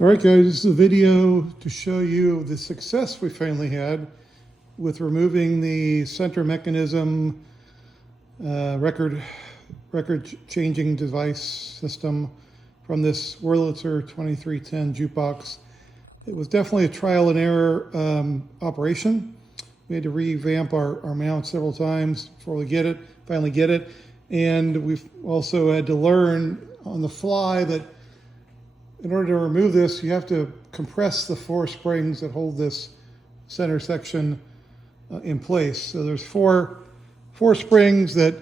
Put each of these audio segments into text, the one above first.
All right, guys, this is a video to show you the success we finally had with removing the center mechanism record changing device system from this Wurlitzer 2310 jukebox. It was definitely a trial and error operation. We had to revamp our mount several times before we finally get it. And we've also had to learn on the fly that in order to remove this, you have to compress the 4 springs that hold this center section in place. So there's four springs that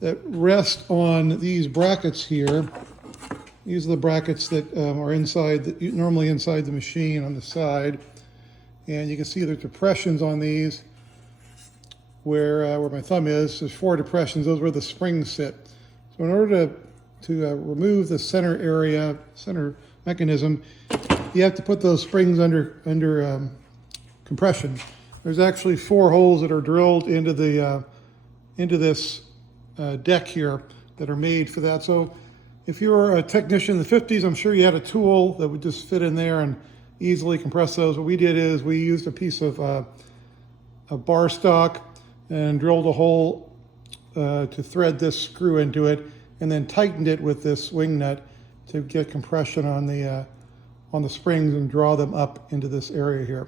rest on these brackets here. These are the brackets that are normally inside the machine on the side. And you can see there's depressions on these where my thumb is. There's 4 depressions. Those where the springs sit. So in order to remove the center mechanism, you have to put those springs under compression. There's actually 4 holes that are drilled into this deck here that are made for that. So if you were a technician in the 50s, I'm sure you had a tool that would just fit in there and easily compress those. What we did is we used a piece of a bar stock and drilled a hole to thread this screw into it, and then tightened it with this wing nut to get compression on the springs and draw them up into this area here.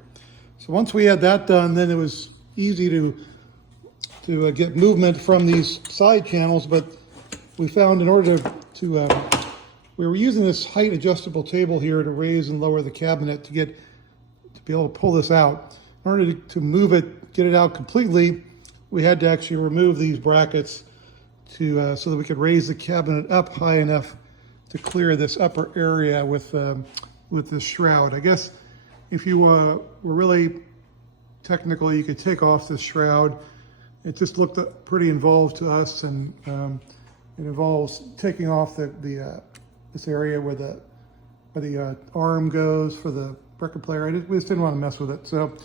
So once we had that done, then it was easy to get movement from these side channels. But we found in order we were using this height adjustable table here to raise and lower the cabinet to be able to pull this out. In order to move it, get it out completely, we had to actually remove these brackets so that we could raise the cabinet up high enough to clear this upper area with this shroud. I guess if you were really technical, you could take off this shroud. It just looked pretty involved to us, and it involves taking off this area where the arm goes for the record player. We just didn't want to mess with it. So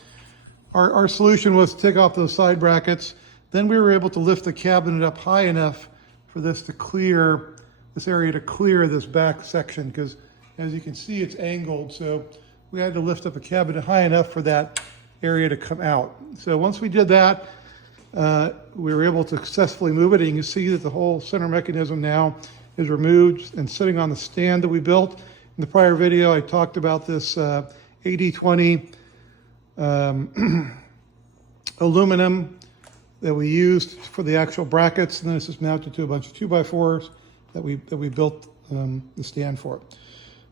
our solution was to take off those side brackets. Then we were able to lift the cabinet up high enough for this area to clear this back section, because as you can see, it's angled. So we had to lift up a cabinet high enough for that area to come out. So once we did that, we were able to successfully move it. And you can see that the whole center mechanism now is removed and sitting on the stand that we built. In the prior video, I talked about this 80/20 aluminum that we used for the actual brackets, and then this is mounted to a bunch of 2x4s that we built the stand for.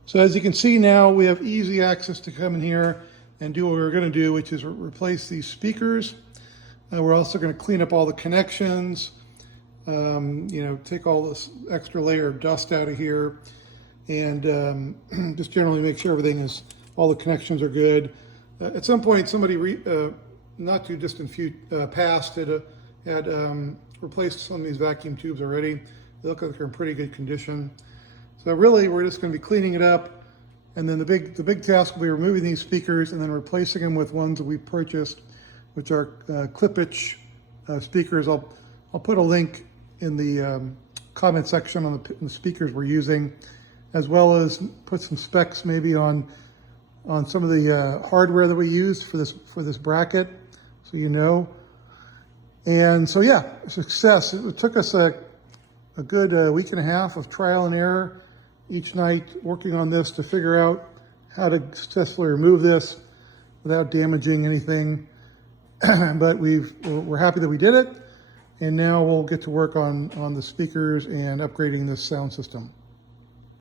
So as you can see now, we have easy access to come in here and do what we were going to do, which is replace these speakers. We're also going to clean up all the connections, take all this extra layer of dust out of here, and just generally make sure all the connections are good. At some point, somebody not too distant past had replaced some of these vacuum tubes already. They look like they're in pretty good condition. So really, we're just going to be cleaning it up, and then the big task will be removing these speakers and then replacing them with ones that we purchased, which are clip-pitch speakers. I'll put a link in the comment section on the speakers we're using, as well as put some specs maybe on some of the hardware that we used for this bracket, so you know. And so yeah, success. It took us a good week and a half of trial and error each night working on this to figure out how to successfully remove this without damaging anything. But we're happy that we did it, and now we'll get to work on the speakers and upgrading this sound system.